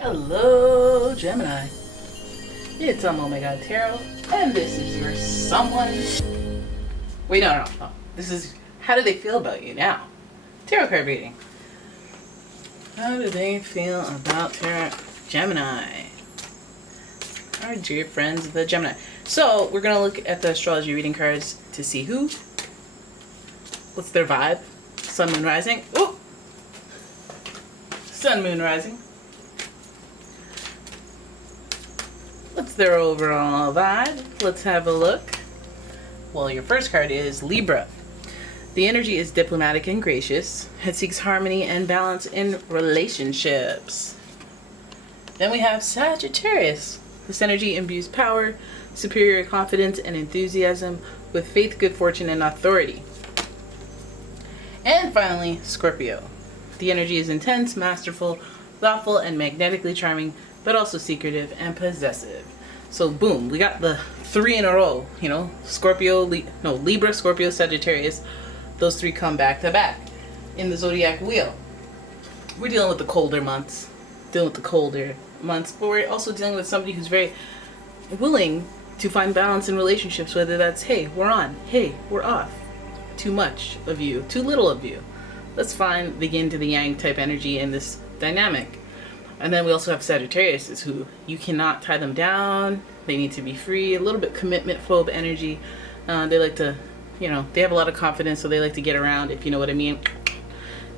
Hello, Gemini. It's umomgtarot, and this is your someone. Wait, no. This is how do they feel about you now? Tarot card reading. How do they feel about tarot? Gemini. Our dear friends, the Gemini. So we're gonna look at the astrology reading cards to see what's their vibe. Sun, moon, rising. Oh, sun, moon, rising. What's their overall vibe? Let's have a look. Well, your first card is Libra. The energy is diplomatic and gracious. It seeks harmony and balance in relationships. Then we have Sagittarius. This energy imbues power, superior confidence, and enthusiasm with faith, good fortune, and authority. And finally, Scorpio. The energy is intense, masterful, thoughtful, and magnetically charming, but also secretive and possessive. So boom, we got the 3 in a row, Libra, Scorpio, Sagittarius. Those 3 come back to back in the zodiac wheel. We're dealing with the colder months, but we're also dealing with somebody who's very willing to find balance in relationships, whether that's, hey, we're on, hey, we're off, too much of you, too little of you. Let's find the yin to the yang type energy in this dynamic. And then we also have Sagittarius, is who you cannot tie them down. They need to be free. A little bit commitment phobe energy. They like to, they have a lot of confidence, so they like to get around, if you know what I mean.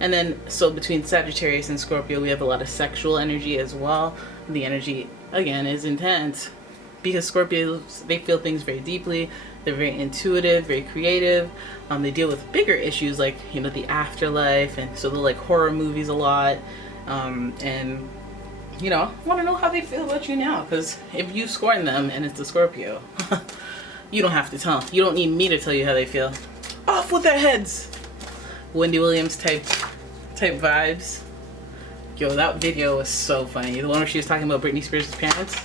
And then, so between Sagittarius and Scorpio, we have a lot of sexual energy as well. The energy, again, is intense. Because Scorpios, they feel things very deeply. They're very intuitive, very creative. They deal with bigger issues like, the afterlife. And so they like horror movies a lot. And I want to know how they feel about you now, because if you scorn them and it's a Scorpio, you don't have to tell. You don't need me to tell you how they feel. Off with their heads. Wendy Williams type vibes. Yo, that video was so funny. The one where she was talking about Britney Spears' parents.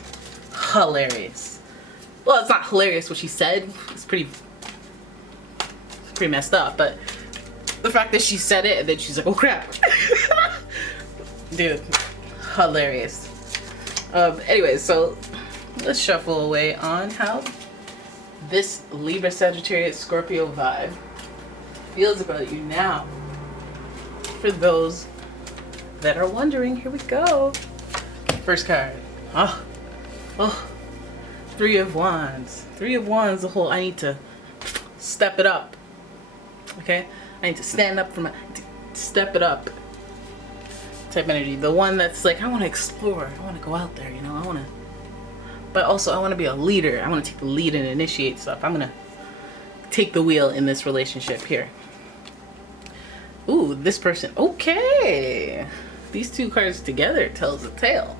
Hilarious. Well, it's not hilarious what she said. It's pretty messed up, but the fact that she said it and then she's like, oh crap. Dude, hilarious. Anyways, so let's shuffle away on how this Libra, Sagittarius, Scorpio vibe feels about you now. For those that are wondering, here we go. First card. Oh, 3 of Wands. 3 of Wands, the whole I need to step it up. Okay? I need to stand up step it up type energy. The one that's like, I want to explore. I want to go out there, but also I want to be a leader. I want to take the lead and initiate stuff. I'm going to take the wheel in this relationship here. Ooh, this person. Okay. These 2 cards together tells a tale.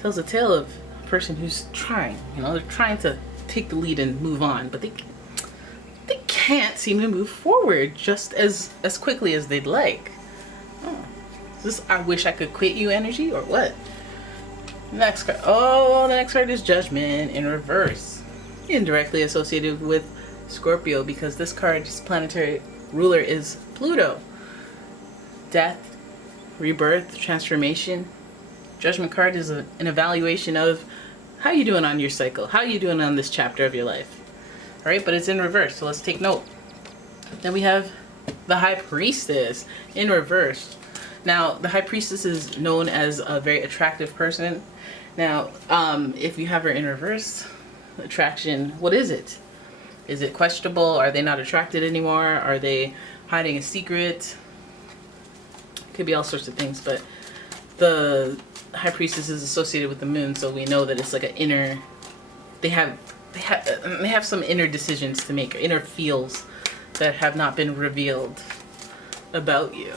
Tells a tale of a person who's trying. They're trying to take the lead and move on, but they can't seem to move forward just as quickly as they'd like. Oh. Is this I wish I could quit you energy or what? Next card. Oh, the next card is Judgment in reverse. Indirectly associated with Scorpio, because this card's planetary ruler is Pluto. Death, rebirth, transformation. Judgment card is an evaluation of how you doing on your cycle. How you doing on this chapter of your life. Alright, but it's in reverse, so let's take note. Then we have the High Priestess in reverse. Now, the High Priestess is known as a very attractive person. Now, if you have her in reverse, attraction, what is it? Is it questionable? Are they not attracted anymore? Are they hiding a secret? Could be all sorts of things, but the High Priestess is associated with the moon, so we know that it's like an inner, they have some inner decisions to make, or inner feels that have not been revealed about you.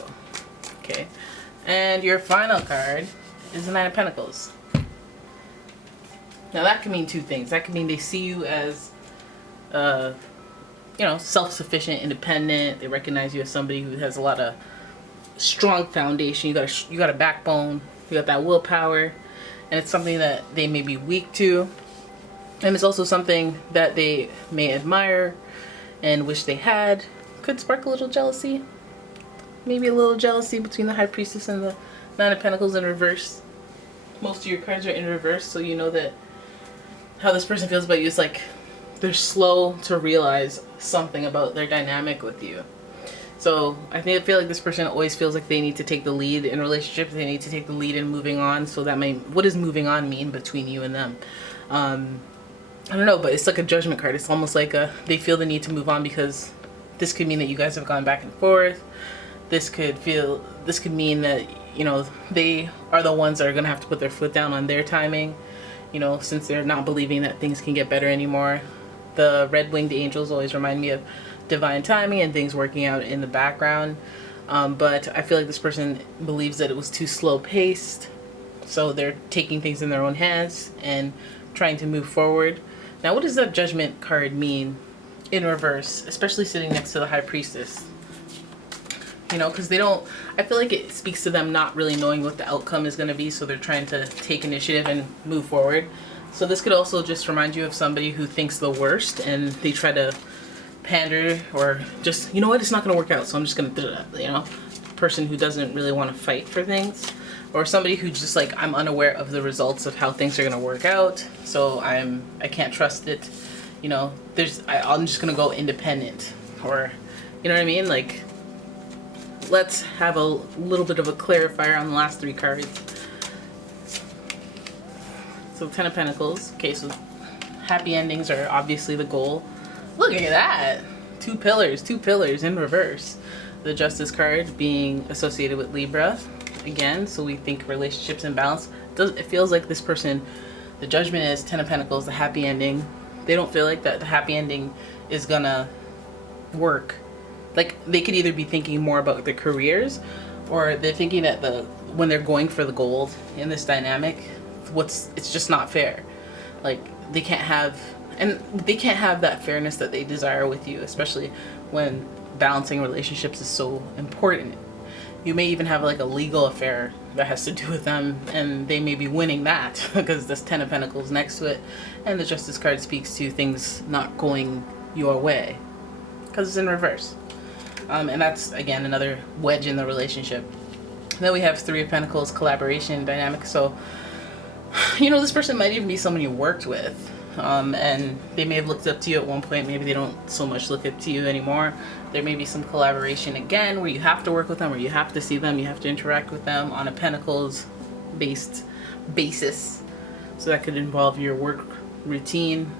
Okay, and your final card is the 9 of Pentacles. Now that can mean 2 things. That can mean they see you as, self-sufficient, independent. They recognize you as somebody who has a lot of strong foundation. You got a backbone. You got that willpower, and it's something that they may be weak to, and it's also something that they may admire and wish they had. Could spark a little jealousy. Maybe a little jealousy between the High Priestess and the 9 of Pentacles in reverse. most of your cards are in reverse, so you know that how this person feels about you is like they're slow to realize something about their dynamic with you. So I feel like this person always feels like they need to take the lead in relationships. They need to take the lead in moving on. So that may, what does moving on mean between you and them? I don't know, but it's like a judgment card. It's almost like they feel the need to move on because this could mean that you guys have gone back and forth. This could mean that, you know, they are the ones that are going to have to put their foot down on their timing, you know, since they're not believing that things can get better anymore. The red-winged angels always remind me of divine timing and things working out in the background. But I feel like this person believes that it was too slow-paced. So they're taking things in their own hands and trying to move forward. Now, what does that judgment card mean in reverse, especially sitting next to the high priestess? You know, because I feel like it speaks to them not really knowing what the outcome is going to be, so they're trying to take initiative and move forward. So this could also just remind you of somebody who thinks the worst and they try to pander or just, you know what, it's not going to work out, so I'm just going to do that, you know? Person who doesn't really want to fight for things. Or somebody who's just like, I'm unaware of the results of how things are going to work out, so I can't trust it. You know, I'm just going to go independent. Or, you know what I mean? Like, let's have a little bit of a clarifier on the last three cards. So 10 of Pentacles. Okay, so happy endings are obviously the goal. Look at that. Two pillars in reverse. The Justice card being associated with Libra. Again, so we think relationships in balance. It feels like this person, the judgment is 10 of Pentacles, the happy ending. They don't feel like that the happy ending is gonna work. Like, they could either be thinking more about their careers, or they're thinking that when they're going for the gold in this dynamic, it's just not fair. Like, they can't have that fairness that they desire with you, especially when balancing relationships is so important. You may even have like a legal affair that has to do with them, and they may be winning that because this 10 of Pentacles next to it, and the Justice card speaks to things not going your way because it's in reverse. And that's, again, another wedge in the relationship. Then we have 3 of Pentacles, collaboration, dynamic. So, you know, this person might even be someone you worked with. And they may have looked up to you at one point. Maybe they don't so much look up to you anymore. There may be some collaboration again where you have to work with them, or you have to see them, you have to interact with them on a Pentacles based basis. So that could involve your work routine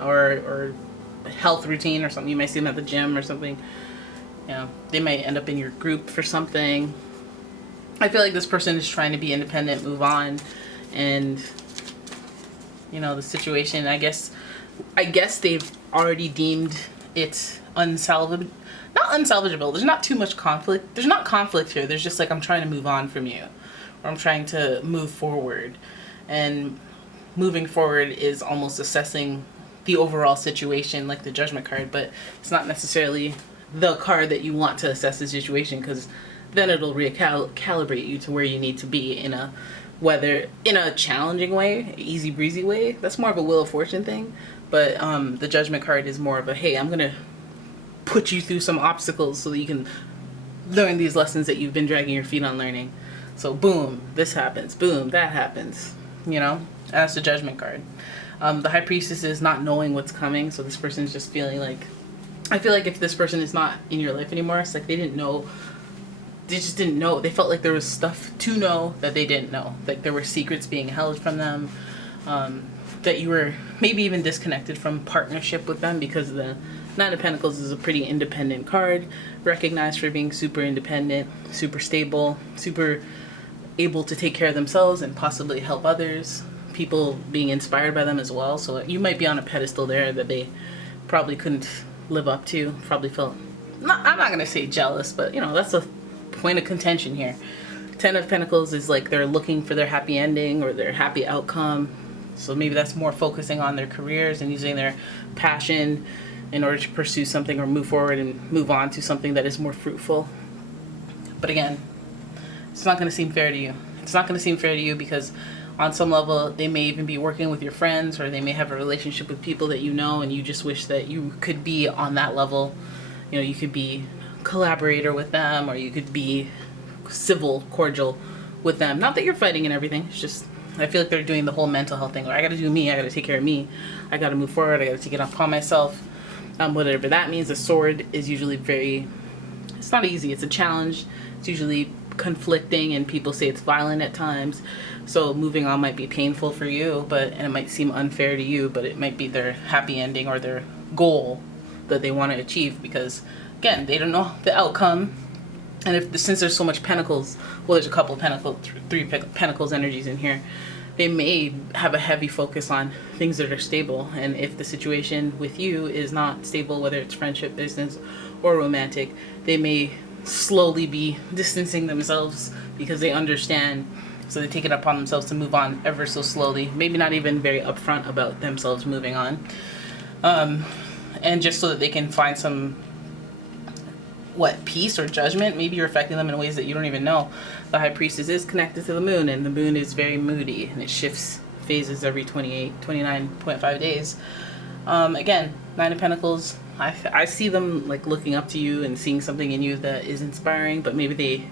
or health routine or something. You might see them at the gym or something. You know, they might end up in your group for something. I feel like this person is trying to be independent, move on, and you know, the situation, I guess they've already deemed it unsalvageable. Not unsalvageable. There's not too much conflict. There's not conflict here. There's just like, I'm trying to move on from you, or I'm trying to move forward. And moving forward is almost assessing the overall situation, like the Judgment card, but it's not necessarily the card that you want to assess the situation, because then it'll recalibrate you to where you need to be in a challenging way, easy breezy way. That's more of a Wheel of Fortune thing. But the Judgment card is more of a, hey, I'm gonna put you through some obstacles so that you can learn these lessons that you've been dragging your feet on learning. So boom, this happens, boom, that happens, you know. That's the Judgment card. The High Priestess is not knowing what's coming, so this person's just feeling like, I feel like if this person is not in your life anymore, it's like they just didn't know. They felt like there was stuff to know that they didn't know. Like there were secrets being held from them. That you were maybe even disconnected from partnership with them, because the Nine of Pentacles is a pretty independent card, recognized for being super independent, super stable, super able to take care of themselves and possibly help others. People being inspired by them as well. So you might be on a pedestal there that they probably couldn't live up to. Probably felt, I'm not going to say jealous, but you know, that's a point of contention here. 10 of Pentacles is like they're looking for their happy ending or their happy outcome. So maybe that's more focusing on their careers and using their passion in order to pursue something or move forward and move on to something that is more fruitful. But again, it's not going to seem fair to you. It's not going to seem fair to you because on some level, they may even be working with your friends, or they may have a relationship with people that you know, and you just wish that you could be on that level. You know, you could be a collaborator with them, or you could be civil, cordial with them. Not that you're fighting and everything. It's just I feel like they're doing the whole mental health thing, or I gotta do me, I gotta take care of me, I gotta move forward, I gotta take it upon myself. Whatever that means. The sword is usually it's not easy, it's a challenge. It's usually conflicting, and people say it's violent at times. So moving on might be painful for you, and it might seem unfair to you, but it might be their happy ending or their goal that they want to achieve, because again, they don't know the outcome. And since there's so much pentacles, well, there's a couple of pentacles, 3 pentacles energies in here, they may have a heavy focus on things that are stable. And if the situation with you is not stable, whether it's friendship, business, or romantic, they may slowly be distancing themselves because they understand. So they take it upon themselves to move on ever so slowly, maybe not even very upfront about themselves moving on, and just so that they can find some peace or judgment. Maybe you're affecting them in ways that you don't even know. The High Priestess is connected to the moon, and the moon is very moody, and it shifts phases every 29.5 days. Again, 9 of Pentacles, I see them like looking up to you and seeing something in you that is inspiring, but maybe they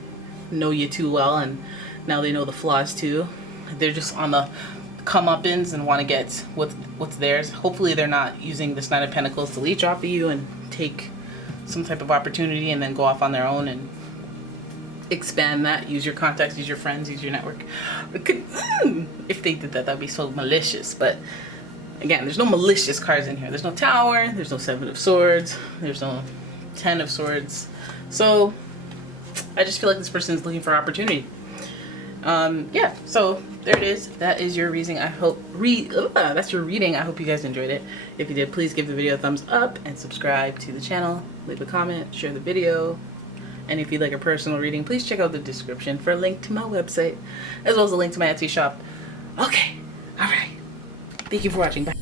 know you too well, and now they know the flaws too. They're just on the comeuppance and want to get what's theirs. Hopefully they're not using this 9 of Pentacles to leech off of you and take some type of opportunity and then go off on their own and expand that. Use your contacts, use your friends, use your network. If they did that, that'd be so malicious. But again, there's no malicious cards in here. There's no Tower, there's no 7 of Swords, there's no 10 of Swords. So I just feel like this person is looking for opportunity. Yeah, so there it is. That is your reading. That's your reading. I hope you guys enjoyed it. If you did, please give the video a thumbs up and subscribe to the channel. Leave a comment, share the video. And if you'd like a personal reading, please check out the description for a link to my website, as well as a link to my Etsy shop. Okay, alright. Thank you for watching. Bye.